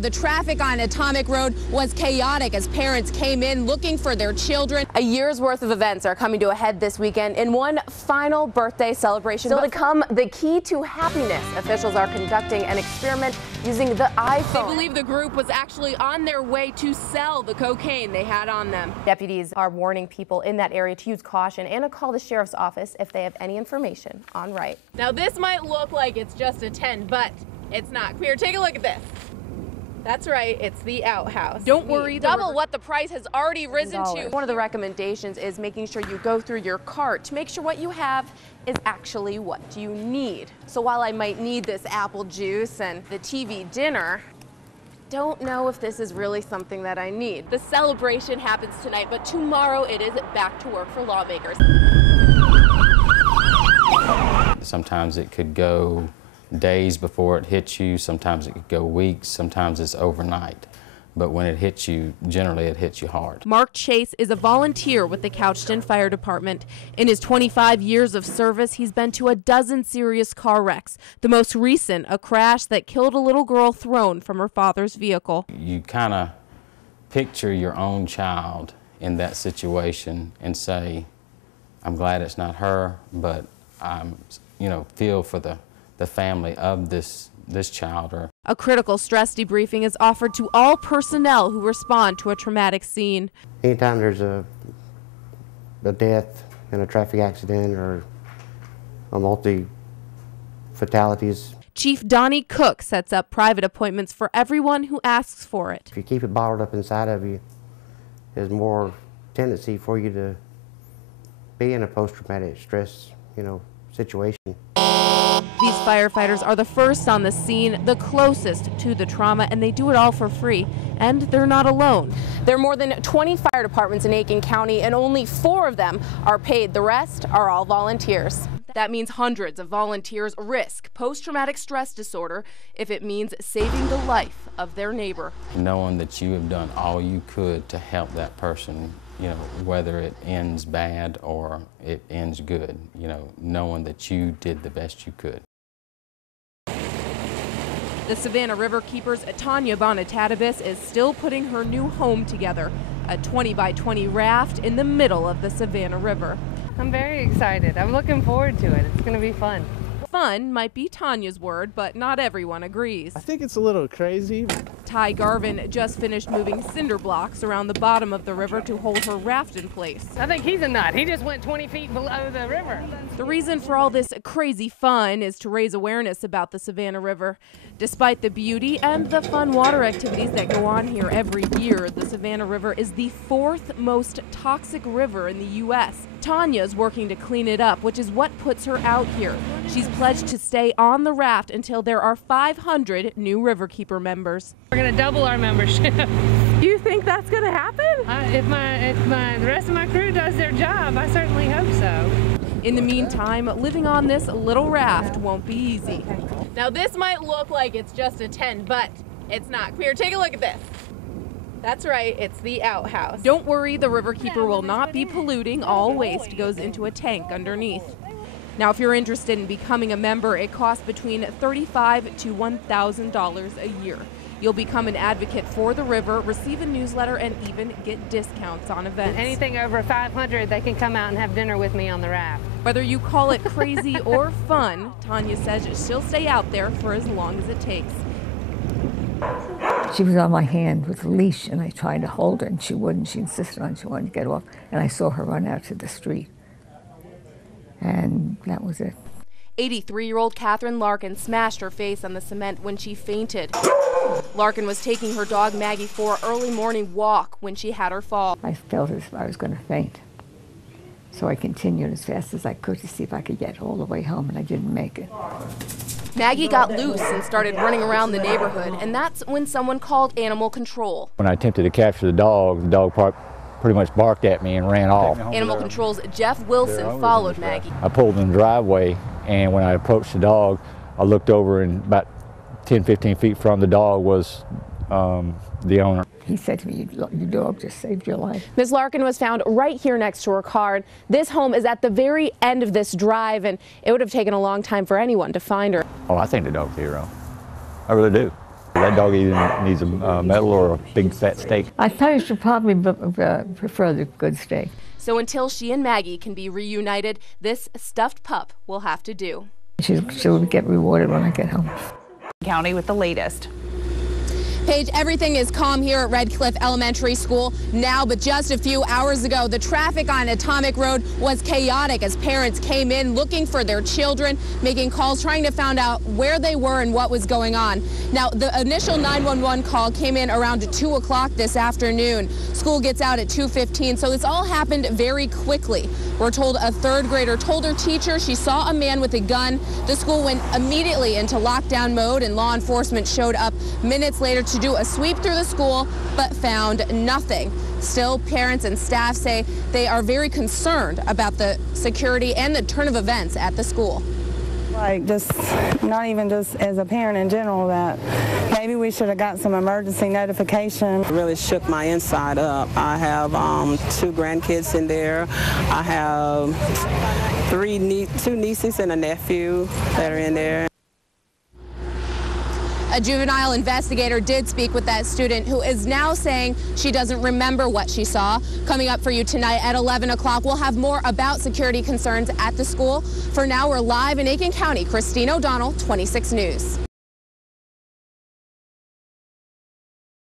The traffic on Atomic Road was chaotic as parents came in looking for their children. A year's worth of events are coming to a head this weekend in one final birthday celebration. Still to come, the key to happiness. Officials are conducting an experiment using the iPhone. They believe the group was actually on their way to sell the cocaine they had on them. Deputies are warning people in that area to use caution and to call the sheriff's office if they have any information on Wright. Now this might look like it's just a tent, but it's not. Come here, take a look at this. That's right, it's the outhouse. Don't worry, double what the price has already risen to. One of the recommendations is making sure you go through your cart to make sure what you have is actually what you need. So while I might need this apple juice and the TV dinner, don't know if this is really something that I need. The celebration happens tonight, but tomorrow it is back to work for lawmakers. Sometimes it could go days before it hits you, sometimes it could go weeks, sometimes it's overnight. But when it hits you, generally it hits you hard. Mark Chase is a volunteer with the Couchton Fire Department. In his 25 years of service, he's been to a dozen serious car wrecks. The most recent, a crash that killed a little girl thrown from her father's vehicle. You kind of picture your own child in that situation and say, I'm glad it's not her, but I'm, feel for the family of this child. A critical stress debriefing is offered to all personnel who respond to a traumatic scene. Anytime there's a death in a traffic accident or a multi-fatalities. Chief Donnie Cook sets up private appointments for everyone who asks for it. If you keep it bottled up inside of you, there's more tendency for you to be in a post-traumatic stress, situation. These firefighters are the first on the scene, the closest to the trauma, and they do it all for free. And they're not alone. There are more than 20 fire departments in Aiken County, and only 4 of them are paid. The rest are all volunteers. That means hundreds of volunteers risk post-traumatic stress disorder if it means saving the life of their neighbor. Knowing that you have done all you could to help that person, whether it ends bad or it ends good, knowing that you did the best you could. The Savannah River Keeper's Tanya Bonatadabis is still putting her new home together, a 20 by 20 raft in the middle of the Savannah River. I'm very excited. I'm looking forward to it. It's going to be fun. Fun might be Tanya's word, but not everyone agrees. I think it's a little crazy. Ty Garvin just finished moving cinder blocks around the bottom of the river to hold her raft in place. I think he's a nut. He just went 20 feet below the river. The reason for all this crazy fun is to raise awareness about the Savannah River. Despite the beauty and the fun water activities that go on here every year, the Savannah River is the 4th most toxic river in the U.S. Tanya's working to clean it up, which is what puts her out here. She's pledged to stay on the raft until there are 500 new Riverkeeper members. We're going to double our membership. You think that's going to happen? If the rest of my crew does their job, I certainly hope so. In the meantime, living on this little raft won't be easy. Now this might look like it's just a tent, but it's not. Come here, take a look at this. That's right, it's the outhouse. Don't worry, the Riverkeeper will not be polluting. All waste goes into a tank underneath. Now, if you're interested in becoming a member, it costs between $35 to $1,000 a year. You'll become an advocate for the river, receive a newsletter, and even get discounts on events. Anything over 500, they can come out and have dinner with me on the raft. Whether you call it crazy or fun, Tanya says she'll stay out there for as long as it takes. She was on my hand with a leash, and I tried to hold her, and she wouldn't. She insisted on she wanted to get off, and I saw her run out to the street. And that was it. 83-year-old Catherine Larkin smashed her face on the cement when she fainted. Larkin was taking her dog Maggie for an early morning walk when she had her fall. I felt as if I was going to faint. So I continued as fast as I could to see if I could get all the way home, and I didn't make it. Maggie got loose and started running around the neighborhood, and that's when someone called animal control. When I attempted to capture the dog pretty much barked at me and ran off. Animal Control's Jeff Wilson followed Maggie. I pulled in the driveway, and when I approached the dog, I looked over, and about 10-15 feet from the dog was the owner. He said to me, your dog just saved your life. Ms. Larkin was found right here next to her car. This home is at the very end of this drive, and it would have taken a long time for anyone to find her. Oh, I think the dog's a hero. I really do. That dog either needs a medal or a big fat steak. I thought you should probably prefer the good steak. So until she and Maggie can be reunited, this stuffed pup will have to do. She'll get rewarded when I get home. County with the latest. Paige, everything is calm here at Red Cliff Elementary School now, but just a few hours ago, the traffic on Atomic Road was chaotic as parents came in looking for their children, making calls, trying to find out where they were and what was going on. Now, the initial 911 call came in around 2 o'clock this afternoon. School gets out at 2:15, so this all happened very quickly. We're told a third grader told her teacher she saw a man with a gun. The school went immediately into lockdown mode, and law enforcement showed up minutes later to do a sweep through the school, but found nothing. Still, parents and staff say they are very concerned about the security and the turn of events at the school. Like, just not even just as a parent in general, that maybe we should have got some emergency notification. It really shook my inside up. I have 2 grandkids in there. I have 2 nieces and a nephew that are in there. A juvenile investigator did speak with that student who is now saying she doesn't remember what she saw. Coming up for you tonight at 11 o'clock, we'll have more about security concerns at the school. For now, we're live in Aiken County. Christine O'Donnell, 26 News.